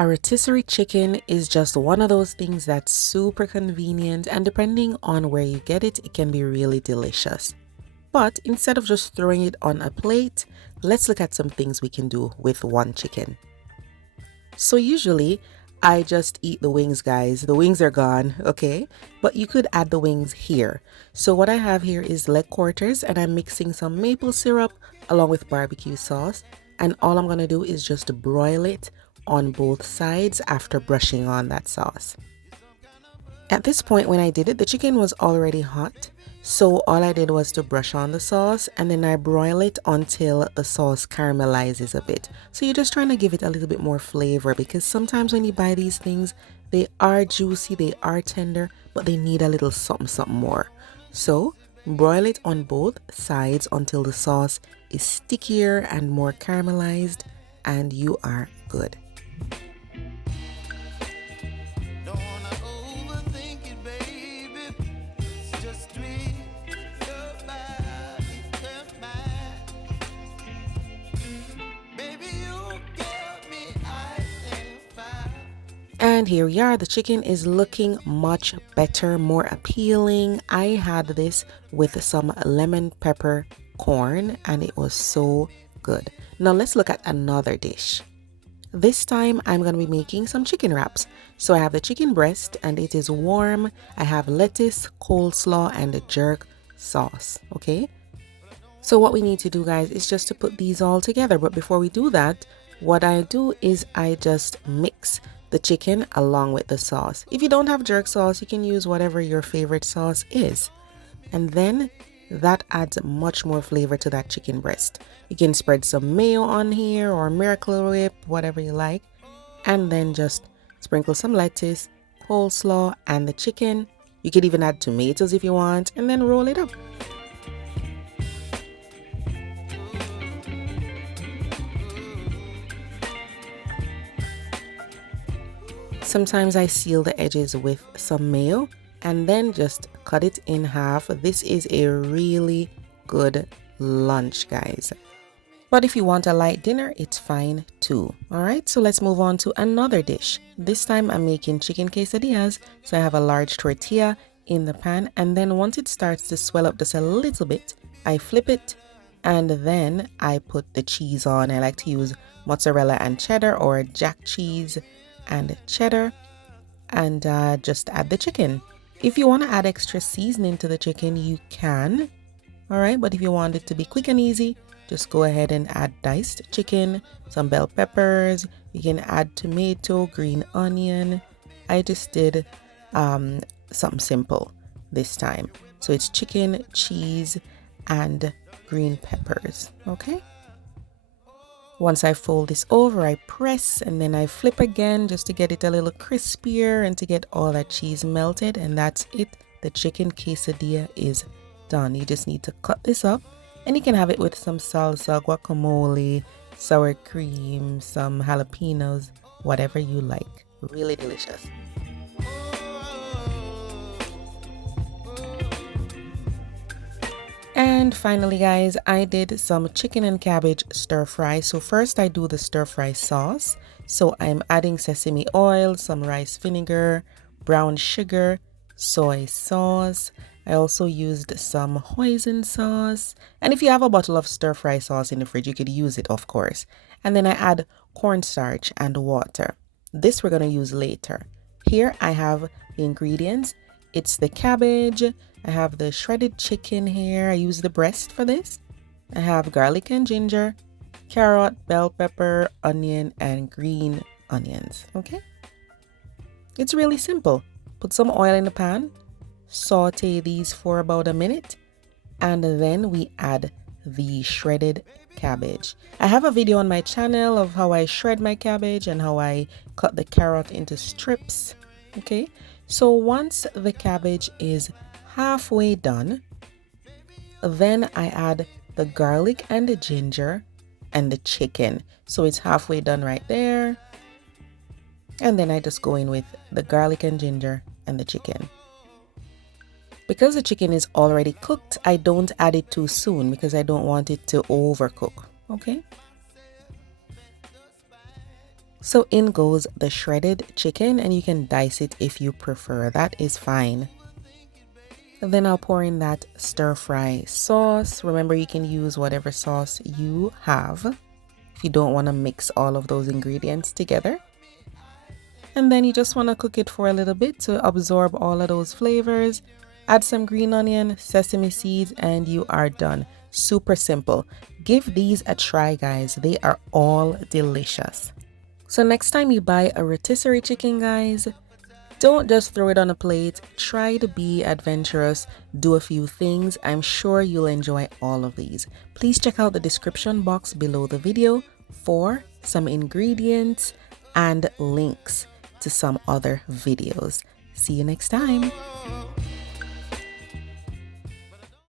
A rotisserie chicken is just one of those things that's super convenient, and depending on where you get it, it can be really delicious. But instead of just throwing it on a plate, let's look at some things we can do with one chicken. So usually I just eat the wings, guys. The wings are gone, okay? But you could add the wings here. So what I have here is leg quarters, and I'm mixing some maple syrup along with barbecue sauce. And all I'm gonna do is just broil it on both sides after brushing on that sauce. At this point when I did it, the chicken was already hot. So all I did was to brush on the sauce, and then I broil it until the sauce caramelizes a bit. So you're just trying to give it a little bit more flavor, because sometimes when you buy these things, they are juicy, they are tender, but they need a little something more. So broil it on both sides until the sauce is stickier and more caramelized, and you are good. And here we are, the chicken is looking much better, more appealing. I had this with some lemon pepper corn, and it was so good. Now let's look at another dish. This time I'm going to be making some chicken wraps. So I have the chicken breast and it is warm. I have lettuce, coleslaw, and a jerk sauce, okay? So what we need to do, guys, is just to put these all together. But before we do that, what I do is I just mix the chicken along with the sauce. If you don't have jerk sauce, you can use whatever your favorite sauce is. And then that adds much more flavor to that chicken breast. You can spread some mayo on here or Miracle Whip, whatever you like. And then just sprinkle some lettuce, coleslaw, and the chicken. You could even add tomatoes if you want, and then roll it up. Sometimes I seal the edges with some mayo and then just cut it in half. This is a really good lunch, guys. But if you want a light dinner, it's fine too. All right, so let's move on to another dish. This time I'm making chicken quesadillas. So I have a large tortilla in the pan, and then once it starts to swell up just a little bit, I flip it and then I put the cheese on. I like to use mozzarella and cheddar, or jack cheese and cheddar, and just add the chicken. If you want to add extra seasoning to the chicken, you can. All right, but if you want it to be quick and easy, just go ahead and add diced chicken, some bell peppers. You can add tomato, green onion. I just did something simple this time. So it's chicken, cheese, and green peppers, okay? Once I fold this over, I press and then I flip again just to get it a little crispier and to get all that cheese melted, and that's it. The chicken quesadilla is done. You just need to cut this up, and you can have it with some salsa, guacamole, sour cream, some jalapenos, whatever you like. Really delicious. And finally, guys, I did some chicken and cabbage stir fry. So first I do the stir fry sauce. So I'm adding sesame oil, some rice vinegar, brown sugar, soy sauce. I also used some Hoisin sauce. And if you have a bottle of stir fry sauce in the fridge, you could use it, of course. And then I add cornstarch and water. This we're going to use later. Here I have the ingredients. It's the cabbage. I have the shredded chicken here. I use the breast for this. I have garlic and ginger, carrot, bell pepper, onion, and green onions. Okay? It's really simple. Put some oil in the pan, saute these for about a minute, and then we add the shredded cabbage. I have a video on my channel of how I shred my cabbage and how I cut the carrot into strips. Okay? So once the cabbage is halfway done, then I add the garlic and the ginger and the chicken. So it's halfway done right there. And then I just go in with the garlic and ginger and the chicken. Because the chicken is already cooked, I don't add it too soon because I don't want it to overcook. Okay? So in goes the shredded chicken, and you can dice it if you prefer. That is fine. And then I'll pour in that stir fry sauce. Remember, you can use whatever sauce you have if you don't want to mix all of those ingredients together. And then you just want to cook it for a little bit to absorb all of those flavors. Add some green onion, sesame seeds, and you are done. Super simple. Give these a try, guys. They are all delicious. So next time you buy a rotisserie chicken, guys, don't just throw it on a plate. Try to be adventurous, do a few things. I'm sure you'll enjoy all of these. Please check out the description box below the video for some ingredients and links to some other videos. See you next time.